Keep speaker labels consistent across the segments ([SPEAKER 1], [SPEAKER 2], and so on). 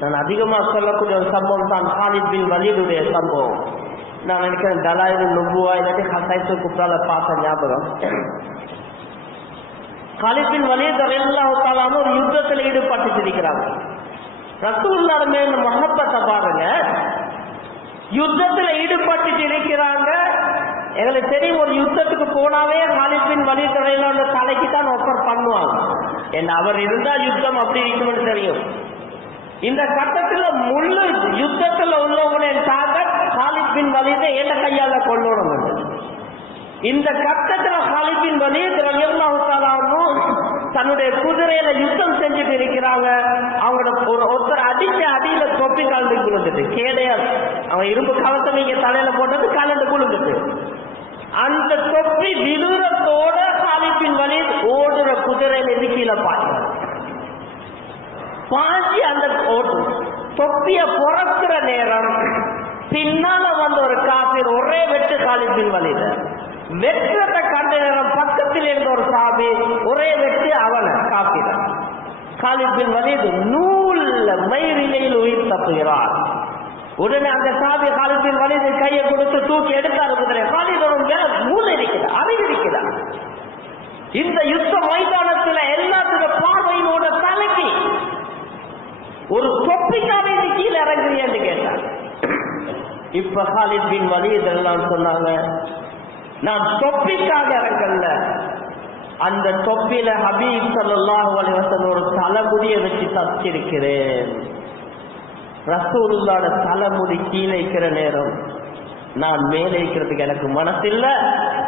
[SPEAKER 1] நான் அதிகமாக சொல்லக்கூடிய ஒரு சம்பவம் தான் காலித் பின் வலீதுடைய சம்பவம் நான் நினைக்கிறேன் தலாயிரு நுபுவா இல்லாட்டி ஹசைத்து குப்தால பார்த்த ஞாபகம் காலித் பின் வலீத் அல்லாஹு ஒரு யுத்தத்தில் ஈடுபட்டு இருக்கிறாங்க ரசூல்லாட மேல மகப்பத்தை பாருங்க யுத்தத்தில் ஈடுபட்டு இருக்கிறாங்க எங்களுக்கு தெரியும் ஒரு யுத்தத்துக்கு போனாவே காலித் பின் அந்த தலைக்கு தான் ஒப்பர் பண்ணுவாங்க என்ன அவர் இருந்தா யுத்தம் அப்படி இருக்கும்னு தெரியும் இந்த சட்டத்துல முழு யுத்தத்துல உள்ளவனே டார்கெட் காலித் பின் வலீதை எந்த கையால கொள்ளணும் இந்த கட்டத்துல காலித் பின் வலீத் தன்னுடைய குதிரையில யுத்தம் செஞ்சுட்டு இருக்கிறாங்க. அவங்களோட ஒரு ஒருத்தர் அடிச்ச அடியில தொப்பி கலந்து விழுந்துட்டு கேடையா அவன் இரும்பு கவசம் நீங்க தலையில போட்டது கலந்து விழுந்துட்டு. அந்த தொப்பி விழுறத்தோட காலித் வலி ஓடுற குதிரையில இருந்து கீழே பாஞ்சி அந்த தொப்பிய புறக்கிற நேரம் பின்னால வந்த ஒரு காப்பீர் ஒரே வெட்டு காலிப்பின் வழியில. வெற்றத்தை கண்ட நேரம் பக்கத்தில் இருந்த ஒரு சாபி ஒரே வெட்டு அவன காப்பீர காலிப்பின் வலிது நூல்ல மயிரிலையில் உயிர் தப்புகிறார். உடனே அந்த சாபி காலிப்பின் வலிது கையை கொடுத்து தூக்கி எடுத்தார் குதிரை. காலிதோட மேல மூளை இருக்கிறார் அறிவு இந்த யுத்தம் மைதானத்துல எல்லாத்துல பார்வையினோட தலைக்கு ஒரு தொப்பிக்காக இது கீழே இறங்குறியன்னு கேட்டாங்க இப்ப ஹாலித் பின் வலீத் எல்லாம் சொன்னாங்க நான் தொப்பிக்காக இறங்கல. அந்த தொப்பில ஹபீப் சல்லாஹு அலிவசன் ஒரு தலைமுடியை வச்சு தச்சிருக்கிறேன். ரசூலுல்லாட தலைமுடி கீழே இருக்கிற நேரம் நான் மேலே இருக்கிறதுக்கு எனக்கு மனசில்ல.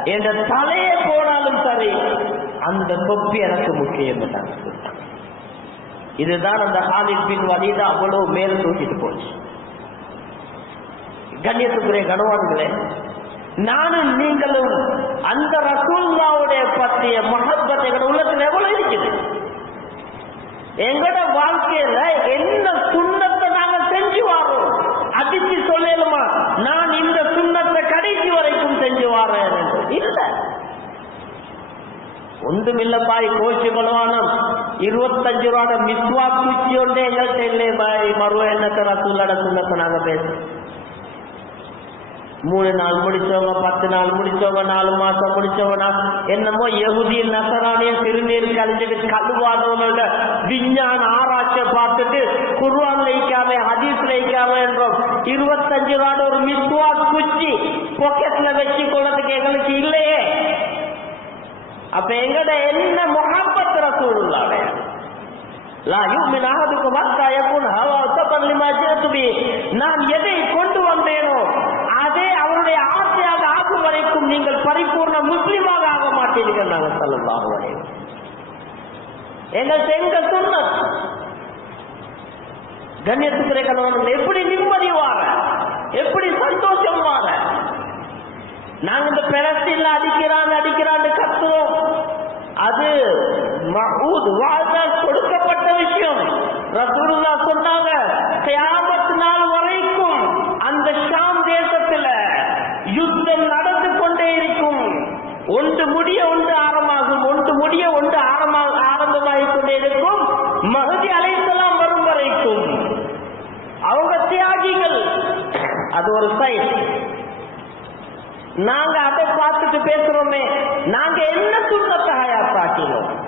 [SPEAKER 1] என்ற தலையே போனாலும் சரி அந்த தொப்பி எனக்கு முக்கியம். இதுதான் அந்த ஹாலித் பின் வலிதா அவ்வளவு மேல் தூக்கிட்டு போச்சு. கண்ணியத்துக்குரிய கனவான்களே நானும் நீங்களும் அந்த ரசூல்லாவுடைய பற்றிய மகத்வத்தை எங்களோட உள்ளத்துல எவ்வளவு இருக்குது? எங்களோட வாழ்க்கையில என்ன சுண்ணத்தை நாங்க செஞ்சு வாரோம் அடிச்சு சொல்லலுமா நான் இந்த சுண்ணத்தை கடைசி வரைக்கும் செஞ்சு வாரேன் என்று. இல்ல. ஒன்றுமில்லப்பாய் கோஷி பலவானம் இருபத்தஞ்சு ரூபாட மிஸ்வா குச்சி ஒன்றே எங்கள்கிட்ட இல்லை பாய். மறுவ என்னத்தை ரசூல்லோட சுண்ணத்தை நாங்க பேசுறோம் மூணு நாள் முடிச்சவங்க பத்து நாள் முடிச்சவங்க நாலு மாசம் முடிச்சவங்க என்னமோ எகுதியில் நசரானிய சிறுநீர் கழிஞ்சுட்டு கழுவாதவங்களோட விஞ்ஞான ஆராய்ச்சியை பார்த்துட்டு குர்வான் வைக்காம ஹதீஸ் வைக்காம என்றோம். இருபத்தஞ்சு ரூபாட ஒரு மிஸ்வா குச்சி பாக்கெட்ல வச்சு கொள்ளதுக்கு எங்களுக்கு இல்லையே. அப்ப எங்கட என்ன முகம் ரசூலுல்லாஹ் லா யூமின் அஹதுக்கும் ஹத்தா யகுன் ஹவா உத்தபன் லிமா ஜிஅத்து நான் எதை கொண்டு வந்தேனோ அதே அவருடைய ஆசையாக ஆகும் வரைக்கும் நீங்கள் பரிபூர்ண முஸ்லிமாக ஆக மாட்டீர்கள் நாங்கள் சொல்லலாம் அலைஹி எங்கள் எங்க சுன்னத் கண்ணியத்துக்குரிய கணவன் எப்படி நிம்மதி வார எப்படி சந்தோஷம் வார நாங்க இந்த பெரஸ்டில் அடிக்கிறான் அடிக்கிறான்னு கத்துறோம். அது மஹூத் வாழ்ந்தால் கொடுக்கப்பட்ட விஷயம். ரசூலுல்லா சொன்னாங்க கியாமத் நாள் வரைக்கும் அந்த ஷாம் தேசத்துல யுத்தம் நடந்து கொண்டே இருக்கும். ஒன்று முடிய ஒன்று ஆரம்பமாகும் ஒன்று முடிய ஒன்று ஆரம்பமாக ஆரம்பமாகிக் கொண்டே இருக்கும். மகதி அலைத்தலாம் வரும் வரைக்கும். அவங்க தியாகிகள் அது ஒரு சைட். நாங்க அதை பார்த்துட்டு பேசுறோமே நாங்க என்ன சுண்ணத்தை ஹயாத்தாக்கினோம்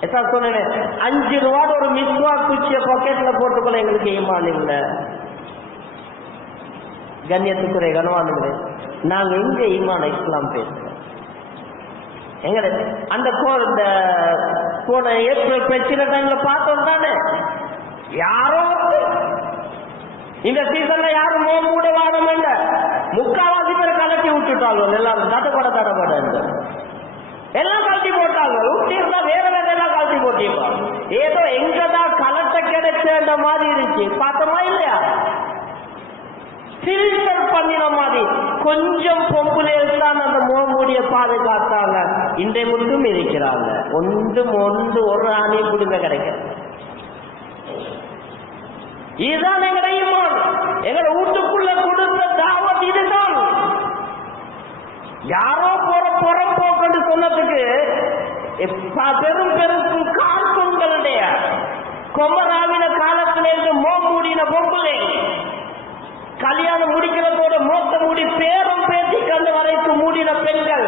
[SPEAKER 1] எத்தா சொன்னேன்? அஞ்சு ரூபாய் ஒரு மிஸ்வா குச்சிய பாக்கெட்ல போட்டுக்கொள்ள எங்களுக்கு ஈமான் இல்ல. கண்ணியத்துக்குரிய கனவானுங்களே நாங்க எங்க ஈமான இஸ்லாம் பேசுறோம்? எங்க அந்த கோ- இந்த போன ஏப்ரல் பிரச்சனை டைம்ல பார்த்தோம் தானே? யாரோ இந்த சீசன்ல யாரும் மோ கூட வாடம் இல்ல. முக்காவாசி பேர் கலட்டி விட்டுட்டாங்க எல்லாரும். தடப்பட தடப்பட கண்ட மாதிரி இருந்துச்சு. பார்த்தோமா இல்லையா? ஃபில்டர் பண்ணின மாதிரி. கொஞ்சம் பொம்புலேல் தான் அந்த முகமூடிய பாதுகாத்தாங்க. இன்றை மட்டும் இருக்கிறாங்க. ஒன்றும் ஒன்று ஒரு ஆணையும் கொடுங்க கிடைக்கும் இதுதான் எங்கட ஈமான். எங்கட வீட்டுக்குள்ள கொடுத்த தாவத் இதுதான். யாரோ போற புறப்போக்கன்னு சொன்னதுக்கு பெரும் பெரும் கார்ட்டூன்களுடைய கொமராவின காலத்தில் இருந்து மோ மூடின பொம்பளை கல்யாணம் முடிக்கிறதோட மோத்த மூடி பேரம் பேசி கண்டு வரைக்கும் மூடின பெண்கள்.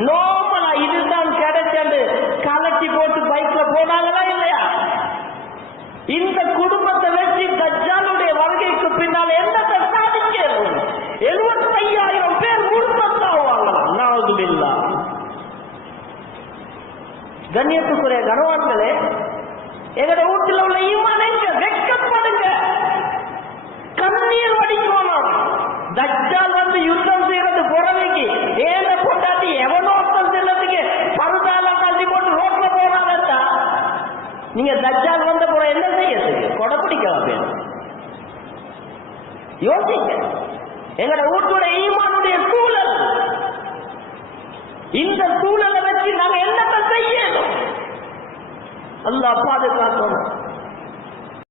[SPEAKER 1] நோமலா இதுதான் கிடைச்சது கலட்டி போட்டு பைக்ல போனாங்களா இல்லையா? இந்த குடும்பத்தை வச்சு தஜ்ஜாலுடைய வருகைக்கு பின்னால் என்னத்தை சாதிக்க எழுபத்தி ஐயாயிரம் பேர் முழுத்தாவாங்களாம் நான் கண்ணியத்துக்குரிய கனவான்களே எங்கட வீட்டில் உள்ள ஈமானங்க வெட்கப்படுங்க. கண்ணீர் வடிக்கணும். தஜ்ஜால் வந்து யுத்தம் செய்யறது புறவைக்கு ஏன பொண்டாட்டி எவனோ ஒருத்தன் செல்லதுக்கு பருதாலாம் கல்வி போட்டு ரோட்ல போனாங்கட்டா நீங்க தஜ்ஜால் வந்த புறம் என்ன செய்யறது கொடை பிடிக்க வேணும்? யோசிங்க. எங்கட வீட்டுடைய ஈமானுடைய சூழல். இந்த சூழலை வச்சு நாங்க என்னத்தை செய்யணும்? அல்லாஹ் பாதுகாக்கணும்